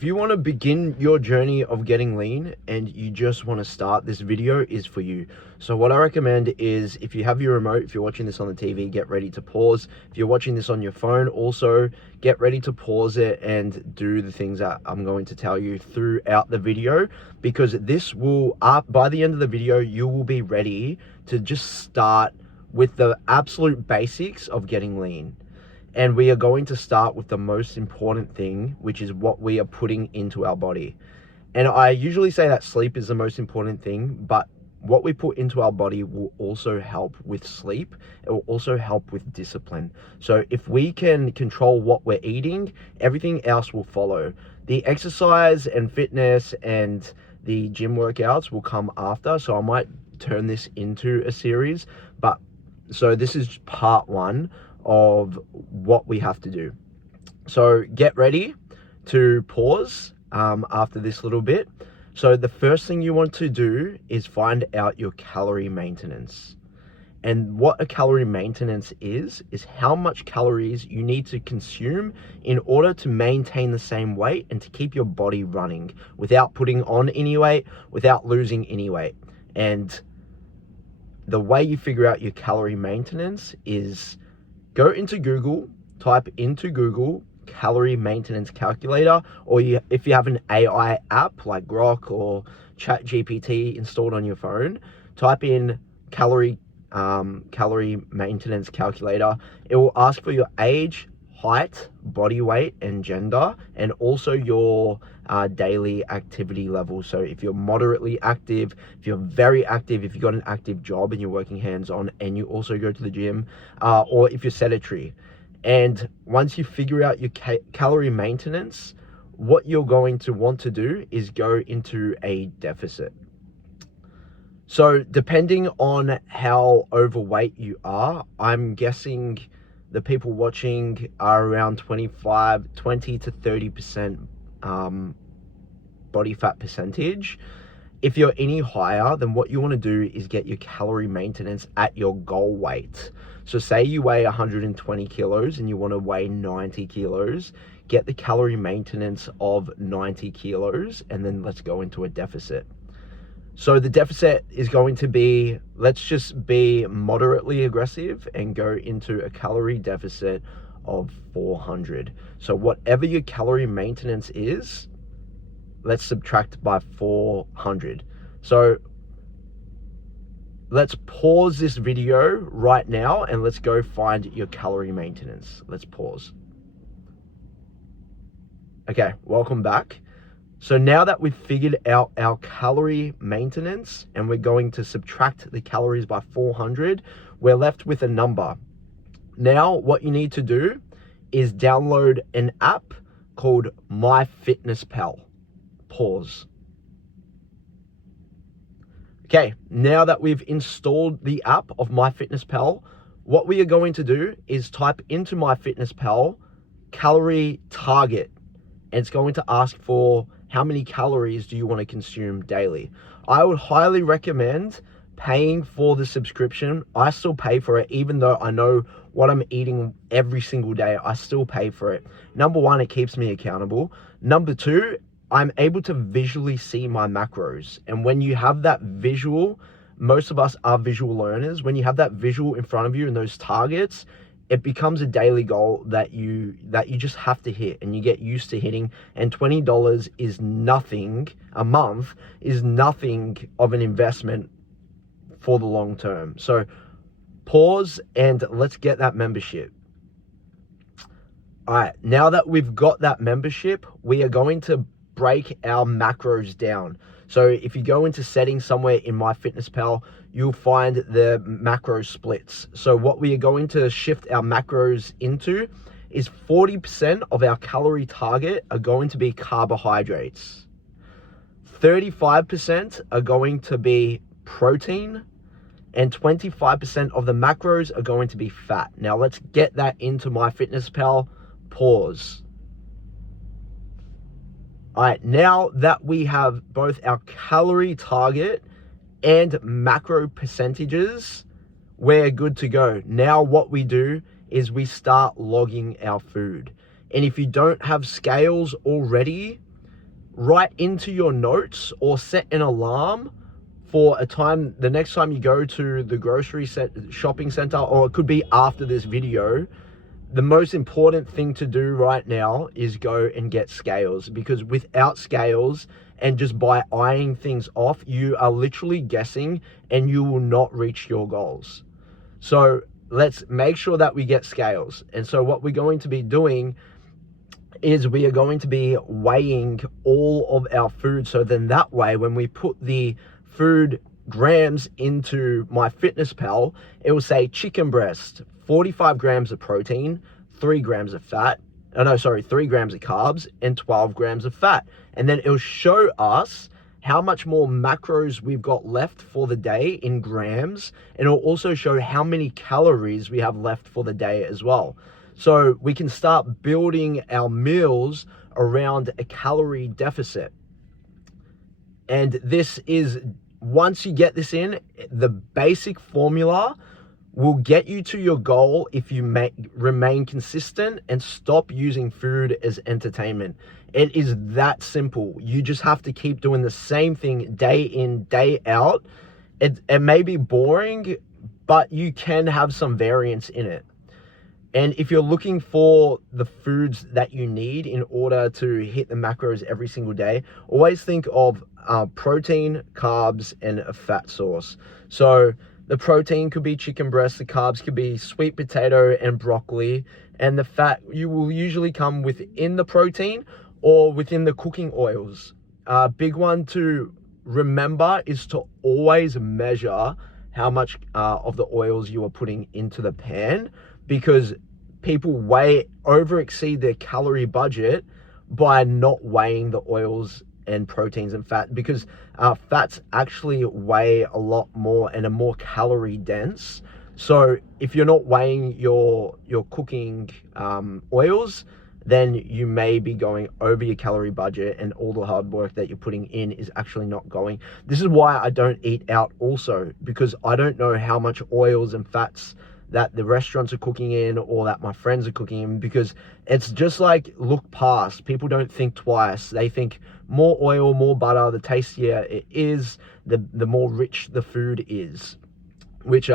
If you want to begin your journey of getting lean and you just want to start, this video is for you. So what I recommend is, if you have your remote, if you're watching this on the TV, get ready to pause. If you're watching this on your phone, also get ready to pause it and do the things that I'm going to tell you throughout the video, because this will, by the end of the video, you will be ready to just start with the absolute basics of getting lean. And we are going to start with the most important thing, which is what we are putting into our body. And I usually say that sleep is the most important thing, but what we put into our body will also help with sleep. It will also help with discipline. So if we can control what we're eating, everything else will follow. The exercise and fitness and the gym workouts will come after. So I might turn this into a series, but so this is part one of what we have to do. So get ready to pause after this little bit. So the first thing you want to do is find out your calorie maintenance. And what a calorie maintenance is how much calories you need to consume in order to maintain the same weight and to keep your body running without putting on any weight, without losing any weight. And the way you figure out your calorie maintenance is go into Google, type into Google calorie maintenance calculator, or if you have an AI app like Grok or ChatGPT installed on your phone, type in calorie maintenance calculator. It will ask for your age, height, body weight, and gender, and also your daily activity level. So if you're moderately active, if you're very active, if you've got an active job and you're working hands-on and you also go to the gym, or if you're sedentary. And once you figure out your calorie maintenance, what you're going to want to do is go into a deficit. So depending on how overweight you are, I'm guessing the people watching are around 20 to 30% body fat percentage. If you're any higher, then what you want to do is get your calorie maintenance at your goal weight. So say you weigh 120 kilos and you want to weigh 90 kilos, get the calorie maintenance of 90 kilos, and then let's go into a deficit. So the deficit is going to be, let's just be moderately aggressive and go into a calorie deficit of 400. So whatever your calorie maintenance is, let's subtract by 400. So let's pause this video right now and let's go find your calorie maintenance. Let's pause. Okay, welcome back. So now that we've figured out our calorie maintenance and we're going to subtract the calories by 400, we're left with a number. Now what you need to do is download an app called MyFitnessPal. Pause. Okay, now that we've installed the app of MyFitnessPal, what we are going to do is type into MyFitnessPal calorie target, and it's going to ask for how many calories do you want to consume daily. I would highly recommend paying for the subscription. I still pay for it, even though I know what I'm eating every single day. I still pay for it. Number one, it keeps me accountable. Number two, I'm able to visually see my macros. And when you have that visual, most of us are visual learners. When you have that visual in front of you and those targets, it becomes a daily goal that you just have to hit and you get used to hitting. And $20 is nothing, a month is nothing of an investment for the long term. So pause and let's get that membership. All right, now that we've got that membership, we are going to break our macros down. So if you go into settings somewhere in MyFitnessPal, you'll find the macro splits. So what we are going to shift our macros into is 40% of our calorie target are going to be carbohydrates. 35% are going to be protein, and 25% of the macros are going to be fat. Now let's get that into MyFitnessPal. Pause. All right, now that we have both our calorie target and macro percentages, we're good to go. Now what we do is we start logging our food. And if you don't have scales already, write into your notes or set an alarm for a time, the next time you go to the shopping center, or it could be after this video. The most important thing to do right now is go and get scales, because without scales and just by eyeing things off, you are literally guessing and you will not reach your goals. So let's make sure that we get scales. And so what we're going to be doing is we are going to be weighing all of our food. So then that way, when we put the food grams into MyFitnessPal, it will say chicken breast, 45 grams of protein, 3 grams of fat. 3 grams of carbs and 12 grams of fat. And then it'll show us how much more macros we've got left for the day in grams. And it'll also show how many calories we have left for the day as well. So we can start building our meals around a calorie deficit. And this is, once you get this in, the basic formula will get you to your goal if you remain consistent and stop using food as entertainment. It is that simple. You just have to keep doing the same thing day in, day out. It may be boring, but you can have some variance in it. And if you're looking for the foods that you need in order to hit the macros every single day, always think of protein, carbs, and a fat source. So the protein could be chicken breast, the carbs could be sweet potato and broccoli, and the fat you will usually come within the protein or within the cooking oils. Big one to remember is to always measure how much of the oils you are putting into the pan, because people over exceed their calorie budget by not weighing the oils and proteins and fat, because fats actually weigh a lot more and are more calorie dense. So if you're not weighing your cooking oils, then you may be going over your calorie budget, and all the hard work that you're putting in is actually not going. This is why I don't eat out also, because I don't know how much oils and fats that the restaurants are cooking in or that my friends are cooking in, because it's just like, look past. People don't think twice. They think more oil, more butter, the tastier it is, the more rich the food is, which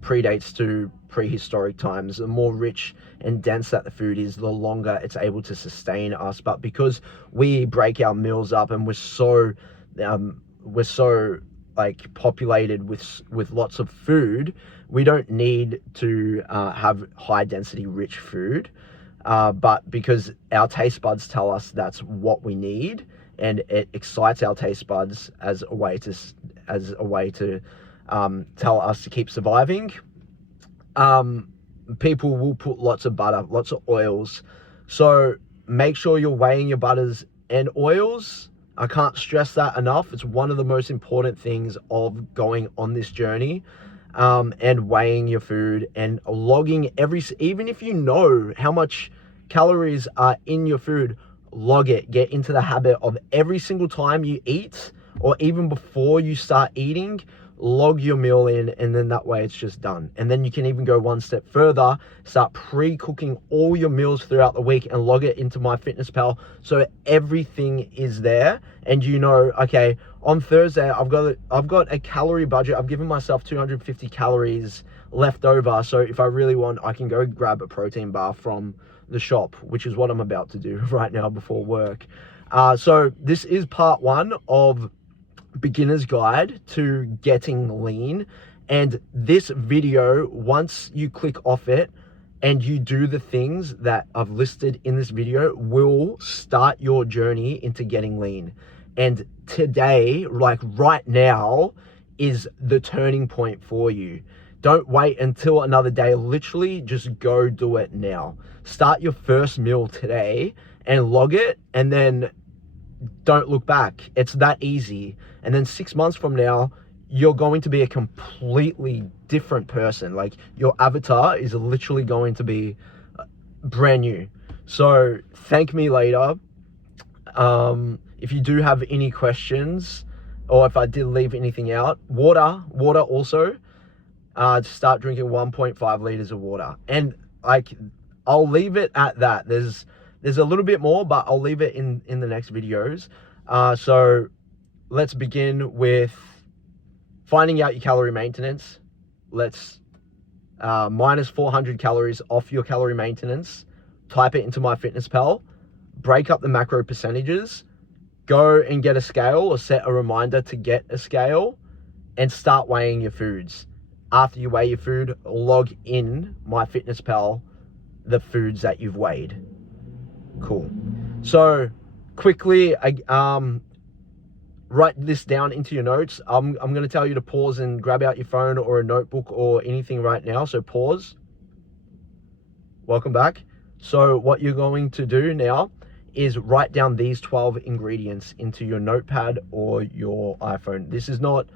predates to prehistoric times. The more rich and dense that the food is, the longer it's able to sustain us. But because we break our meals up and we're so like populated with lots of food, we don't need to have high density rich food, but because our taste buds tell us that's what we need, and it excites our taste buds as a way to tell us to keep surviving, people will put lots of butter, lots of oils. So make sure you're weighing your butters and oils. I can't stress that enough. It's one of the most important things of going on this journey, and weighing your food and logging even if you know how much calories are in your food, log it. Get into the habit of every single time you eat, or even before you start eating, log your meal in, and then that way it's just done. And then you can even go one step further, start pre-cooking all your meals throughout the week and log it into MyFitnessPal, so everything is there. And you know, okay, on Thursday I've got a calorie budget. I've given myself 250 calories left over, so if I really want, I can go grab a protein bar from the shop, which is what I'm about to do right now before work. So this is part 1 of beginner's guide to getting lean. And this video, once you click off it and you do the things that I've listed in this video, will start your journey into getting lean. And today, like right now, is the turning point for you. Don't wait until another day. Literally just go do it now. Start your first meal today and log it, and then don't look back. It's that easy. And then 6 months from now, you're going to be a completely different person. Like, your avatar is literally going to be brand new. So thank me later. If you do have any questions, or if I did leave anything out, water also, start drinking 1.5 liters of water. And like, I'll leave it at that. There's a little bit more, but I'll leave it in the next videos. So let's begin with finding out your calorie maintenance. Let's minus 400 calories off your calorie maintenance. Type it into MyFitnessPal. Break up the macro percentages. Go and get a scale or set a reminder to get a scale and start weighing your foods. After you weigh your food, log in MyFitnessPal the foods that you've weighed. Cool. So quickly, write this down into your notes. I'm going to tell you to pause and grab out your phone or a notebook or anything right now. So pause. Welcome back. So what you're going to do now is write down these 12 ingredients into your notepad or your iPhone. This is not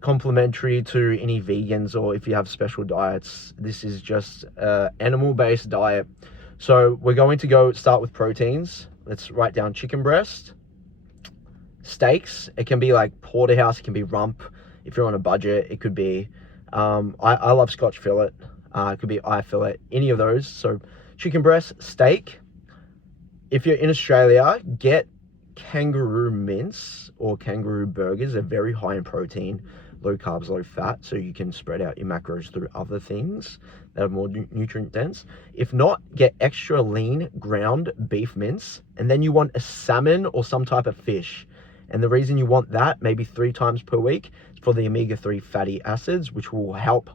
complimentary to any vegans or if you have special diets. This is just animal-based diet. So we're going to start with proteins. Let's write down chicken breast, steaks. It can be like porterhouse, it can be rump. If you're on a budget, it could be, I love Scotch fillet. It could be eye fillet, any of those. So chicken breast, steak. If you're in Australia, get kangaroo mince or kangaroo burgers. They're very high in protein, low carbs, low fat, so you can spread out your macros through other things that are more nutrient dense. If not, get extra lean ground beef mince, and then you want a salmon or some type of fish. And the reason you want that, maybe 3 times per week, is for the omega-3 fatty acids, which will help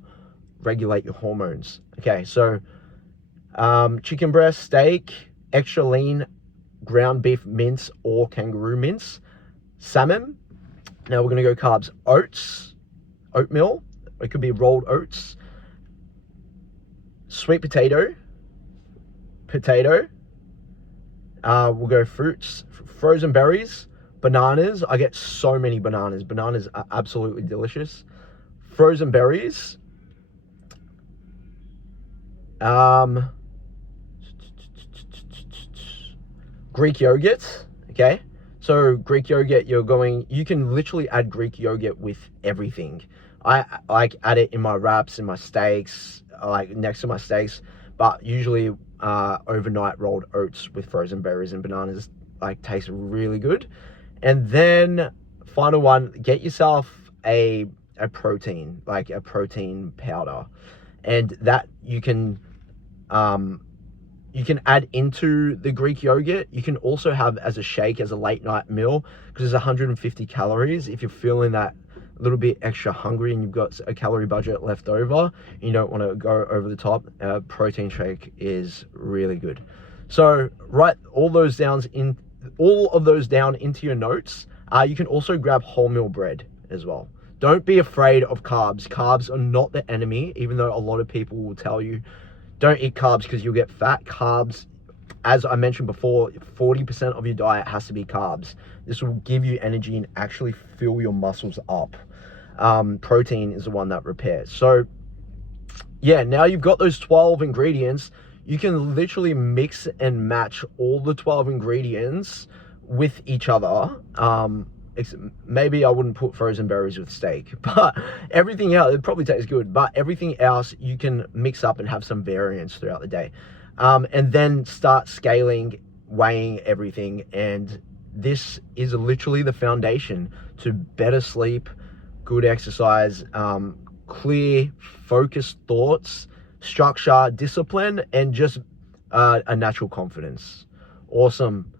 regulate your hormones. Okay, so chicken breast, steak, extra lean ground beef mince or kangaroo mince, salmon. Now we're going to go carbs. Oats, oatmeal, it could be rolled oats, sweet potato, we'll go fruits, frozen berries, bananas. I get so many bananas. Bananas are absolutely delicious. Frozen berries, Greek yogurt. Okay, so Greek yogurt, you can literally add Greek yogurt with everything. I like add it in my wraps, in my steaks, like next to my steaks, but usually overnight rolled oats with frozen berries and bananas like taste really good. And then final one, get yourself a protein, like a protein powder, and that you can add into the Greek yogurt. You can also have as a shake, as a late night meal, because there's 150 calories. If you're feeling that a little bit extra hungry and you've got a calorie budget left over, and you don't want to go over the top, protein shake is really good. So write all of those down into your notes. You can also grab wholemeal bread as well. Don't be afraid of carbs. Carbs are not the enemy, even though a lot of people will tell you don't eat carbs because you'll get fat. Carbs, as I mentioned before, 40% of your diet has to be carbs. This will give you energy and actually fill your muscles up. Protein is the one that repairs. So yeah, now you've got those 12 ingredients. You can literally mix and match all the 12 ingredients with each other. Maybe I wouldn't put frozen berries with steak, but everything else, it probably tastes good, but everything else you can mix up and have some variance throughout the day. And then start scaling, weighing everything. And this is literally the foundation to better sleep, good exercise, clear, focused thoughts, structure, discipline, and just a natural confidence. Awesome.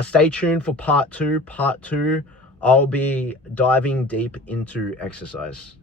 Stay tuned for part two. I'll be diving deep into exercise.